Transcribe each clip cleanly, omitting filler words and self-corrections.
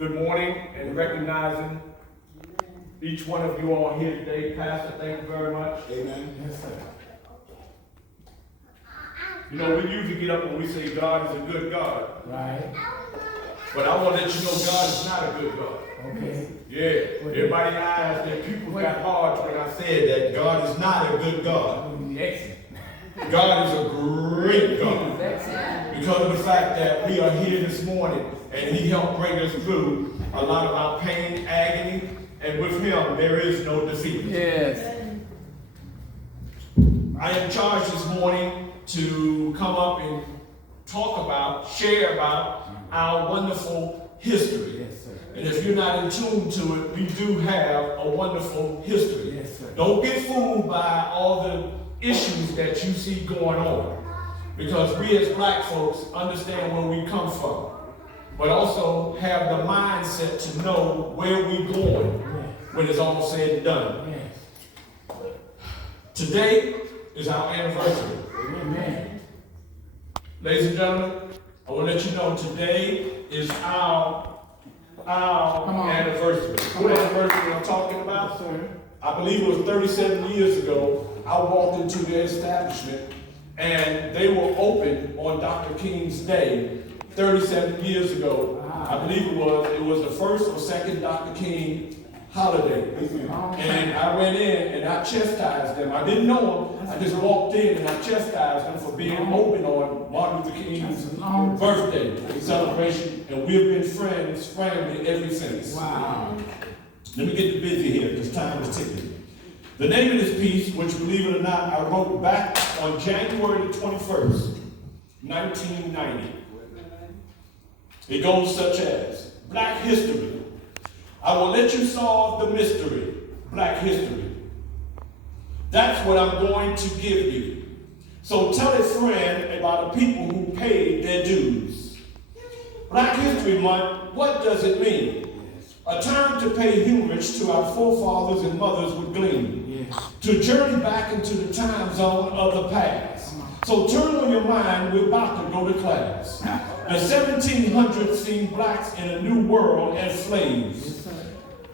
good morning and recognizing each one of you all here today. Pastor, thank you very much. Amen. Yes, sir. You know, we usually get up and we say God is a good God. Right. But I want to let you know God is not a good God. Okay. Yeah. Everybody eyes their pupils got hard when I said that God is not a good God. Excellent. God is a great God. Because of the fact that we are here this morning and He helped bring us through a lot of our pain, agony, and with Him there is no defeat. Yes. I am charged this morning to come up and talk about, share about our wonderful history. Yes, sir. And if you're not in tune to it, we do have a wonderful history. Yes, sir. Don't get fooled by all the issues that you see going on. Because we as black folks understand where we come from, but also have the mindset to know where we're going when it's all said and done. Yes. Today is our anniversary. Amen. Ladies and gentlemen, I will let you know today is our anniversary. What anniversary I'm talking about? Sir. I believe it was 37 years ago. I walked into their establishment and they were open on Dr. King's Day 37 years ago. Wow. I believe it was the first or second Dr. King holiday. And I went in and I chastised them. I didn't know them. I just walked in and I chastised them for being open on Martin Luther King's birthday celebration. And we've been friends, family ever since. Wow. Let me get busy here because time is ticking. The name of this piece, which believe it or not, I wrote back on January the 21st, 1990. It goes such as, Black History. I will let you solve the mystery, Black history. That's what I'm going to give you. So tell a friend about the people who paid their dues. Black History Month, what does it mean? A time to pay homage to our forefathers and mothers would glean. Yes. To journey back into the time zone of the past. So turn on your mind, we're about to go to class. The 1700s seen blacks in a new world as slaves. Yes,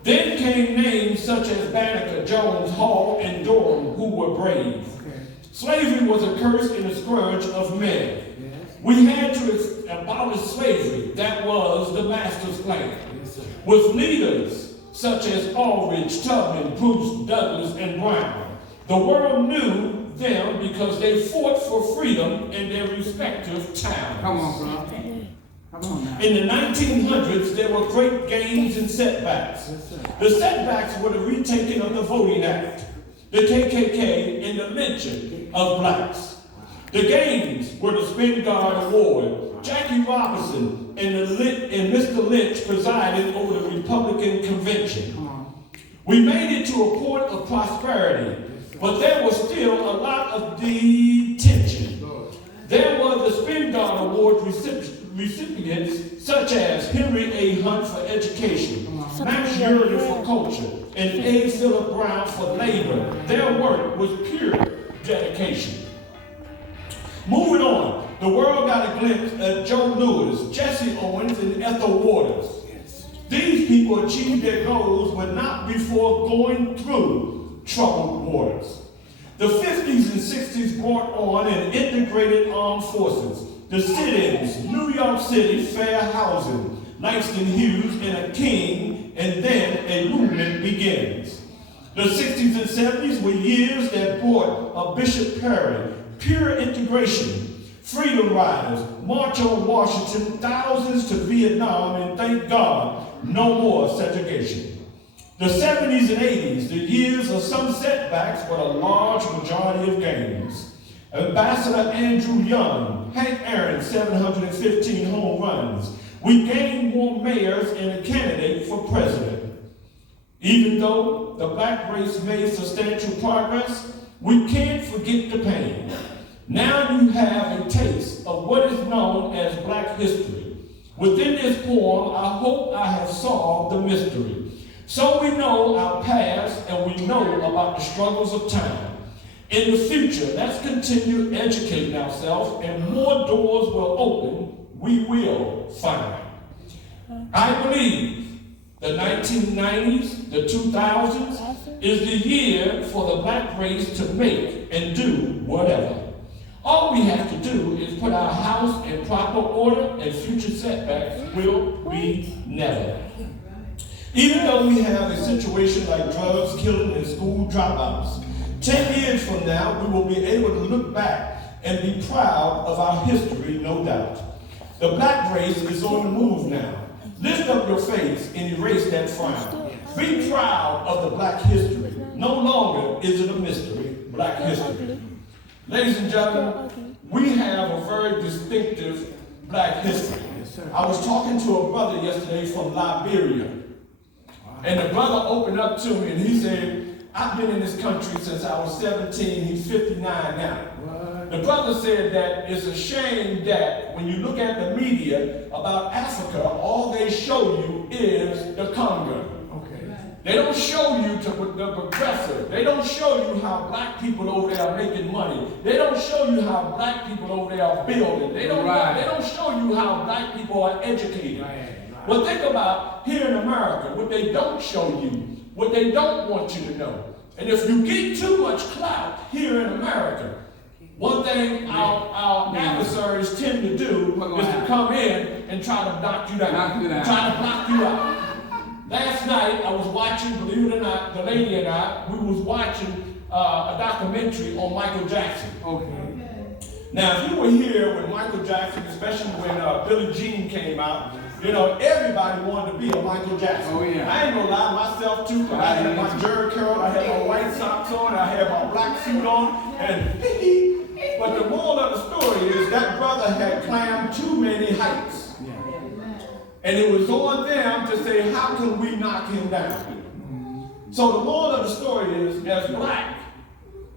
then came names such as Banneker, Jones, Hall, and Durham, who were brave. Okay. Slavery was a curse and a scourge of men. Yes. We had to abolish slavery. That was the master's plan. Yes, with leaders such as Aldrich, Tubman, Bruce, Douglas, and Brown. The world knew them because they fought for freedom in their respective towns. Come on, bro. Come on now. In the 1900s, there were great gains and setbacks. Yes, the setbacks were the retaking of the Voting Act, the KKK, and the lynching of blacks. The gains were the Spin Guard Award, Jackie Robinson and Mr. Lynch presided over the Republican convention. We made it to a point of prosperity, but there was still a lot of detention. There were the Spin Guard Award recipients such as Henry A. Hunt for education, Max Yurden for culture, and A. Philip Brown for labor. Their work was pure dedication. Moving on, the world got a glimpse at Joe Louis, Jesse Owens, and Ethel Waters. Yes. These people achieved their goals, but not before going through troubled waters. The 50s and 60s brought on an integrated armed forces. The sit-ins, New York City, fair housing, Langston Hughes, and a king, and then a movement begins. The 60s and 70s were years that brought a Bishop Perry, pure integration, freedom riders, March on Washington, thousands to Vietnam, and thank God, no more segregation. The 70s and 80s, the years of some setbacks, but a large majority of gains. Ambassador Andrew Young, Hank Aaron, 715 home runs. We gained more mayors and a candidate for president. Even though the black race made substantial progress, we can't forget the pain. Now you have a taste of what is known as Black history. Within this poem, I hope I have solved the mystery. So we know our past and we know about the struggles of time. In the future, let's continue educating ourselves and more doors will open, we will find. I believe the 1990s, the 2000s is the year for the black race to make and do whatever. All we have to do is put our house in proper order and future setbacks will be never. Even though we have a situation like drugs, killing, and school dropouts, 10 years from now, we will be able to look back and be proud of our history, no doubt. The black race is on the move now. Lift up your face and erase that frown. Be proud of the black history. No longer is it a mystery, black history. Ladies and gentlemen, we have a very distinctive black history. I was talking to a brother yesterday from Liberia. And the brother opened up to me and he said, I've been in this country since I was 17, he's 59 now. The brother said that it's a shame that when you look at the media about Africa, all they show you is the Congo. They don't show you the progressive. They don't show you how black people over there are making money. They don't show you how black people over there are building. They don't show you how black people are educated. Well, think about here in America, what they don't show you, what they don't want you to know. And if you get too much clout here in America, one thing our adversaries tend to do is to come in and try to knock you down, try to block you out. Last night, I was watching, believe it or not, the lady and I, we was watching a documentary on Michael Jackson. Now, if you were here when Michael Jackson, especially when Billie Jean came out, you know, everybody wanted to be a Michael Jackson. I ain't gonna lie, myself too, because I had my jerry curl, I had my white socks on, I had my black suit on, and but the moral of the story is that brother had climbed too many heights. And it was on them to say, how can we knock him down? So the moral of the story is, as black,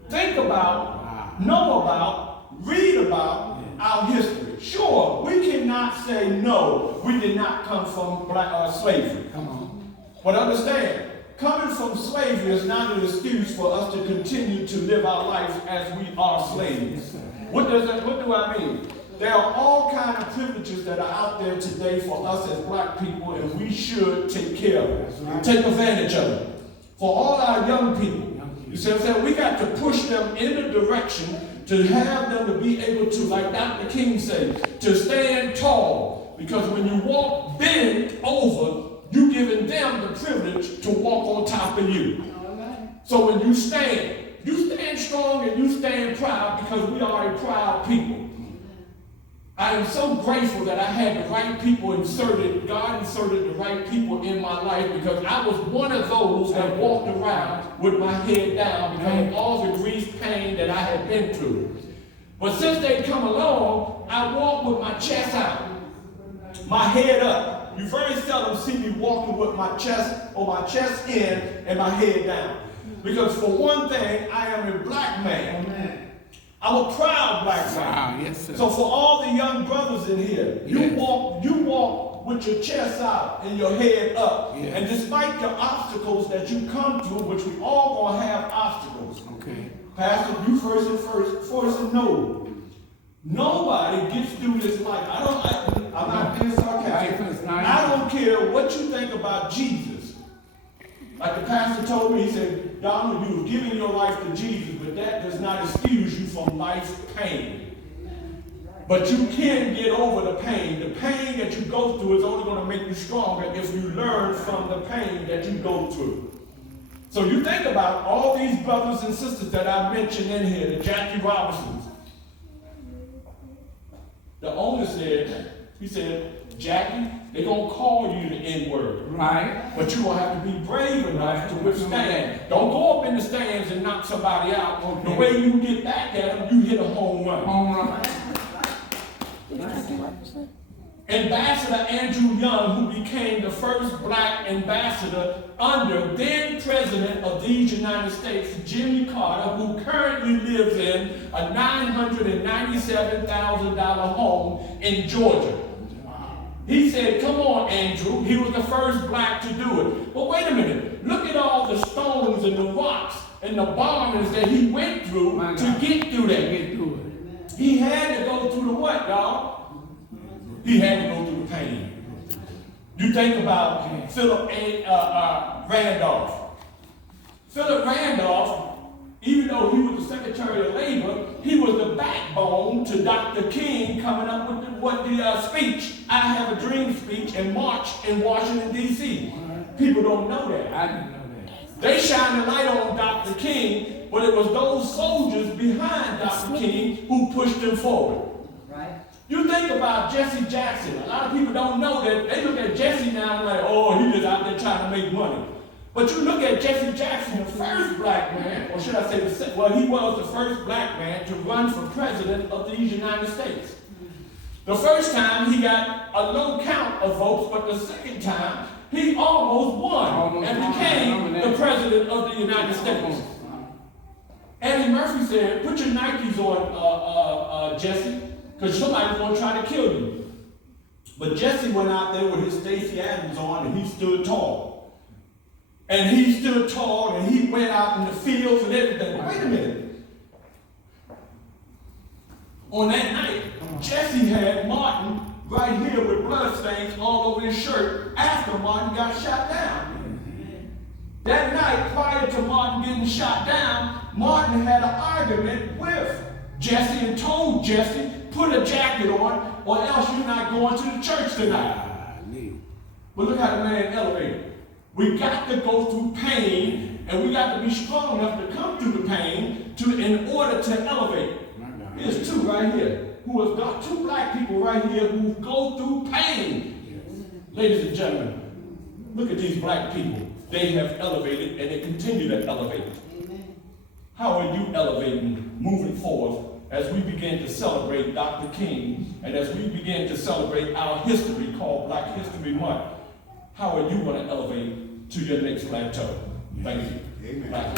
think about, know about, read about our history. Sure, we cannot say no, we did not come from slavery. But understand, coming from slavery is not an excuse for us to continue to live our life as we are slaves. What do I mean? There are all kinds of privileges that are out there today for us as black people, and we should take care of them, take advantage of them. For all our young people, you see what I'm saying? We got to push them in a direction to have them to be able to, like Dr. King said, to stand tall. Because when you walk bent over, you're giving them the privilege to walk on top of you. So when you stand strong and you stand proud, because we are a proud people. I am so grateful that I had the right people inserted, God inserted the right people in my life, because I was one of those that walked around with my head down because of all the grief, pain that I had been through. But since they come along, I walk with my chest out, my head up. You very seldom see me walking with my chest or my chest in and my head down. Because for one thing, I am a black man. I'm a proud black man. Yes, sir. So for all the young brothers in here, you walk with your chest out and your head up. And despite the obstacles that you come through, which we all gonna have obstacles. Pastor, you first and know. Nobody gets through this life. I'm not being sarcastic. I don't care what you think about Jesus. Like the pastor told me, he said, Donald, you have given your life to Jesus, but that does not excuse you from life's pain. But you can get over the pain. The pain that you go through is only going to make you stronger if you learn from the pain that you go through. So you think about all these brothers and sisters that I mentioned in here, the Jackie Robinsons. The owner said, he said, Jackie, they're going to call you the N-word. But you're going to have to be brave enough to withstand. Don't go up in the stands and knock somebody out. The way you get back at them, you hit a home run. Ambassador Andrew Young, who became the first black ambassador under then President of these United States, Jimmy Carter, who currently lives in a $997,000 home in Georgia. He said, come on, Andrew. He was the first black to do it. But wait a minute. Look at all the stones and the rocks and the bombings that he went through to get through that. He had to go through the what, y'all? He had to go through the pain. You think about Philip Randolph. Philip Randolph, even though he was the Secretary of Labor, he was the backbone to Dr. King coming up with the speech, I Have a Dream speech, and march in Washington, D.C. People don't know that. I didn't know that. They shine the light on Dr. King, but it was those soldiers behind Dr. King who pushed him forward. Right. You think about Jesse Jackson. A lot of people don't know that. They look at Jesse now and like, oh, he just out there trying to make money. But you look at Jesse Jackson, the first black man, or should I say, he was the first black man to run for president of these United States. The first time he got a low count of votes, but the second time he almost won and became the president of the United States. Eddie Murphy said, put your Nikes on, Jesse, because somebody's going to try to kill you. But Jesse went out there with his Stacey Adams on and he stood tall. And he stood tall and he went out in the fields and everything. But wait a minute. On that night, Jesse had Martin right here with bloodstains all over his shirt after Martin got shot down. That night, prior to Martin getting shot down, Martin had an argument with Jesse and told Jesse, put a jacket on or else you're not going to the church tonight. But look how the man elevated. We got to go through pain, and we got to be strong enough to come through the pain in order to elevate. Here's two right here, two black people right here who go through pain. Ladies and gentlemen, look at these black people. They have elevated, and they continue to elevate. Amen. How are you elevating, moving forward, as we begin to celebrate Dr. King, and as we begin to celebrate our history called Black History Month? How are you going to elevate to your next plateau? Thank you. Amen. Black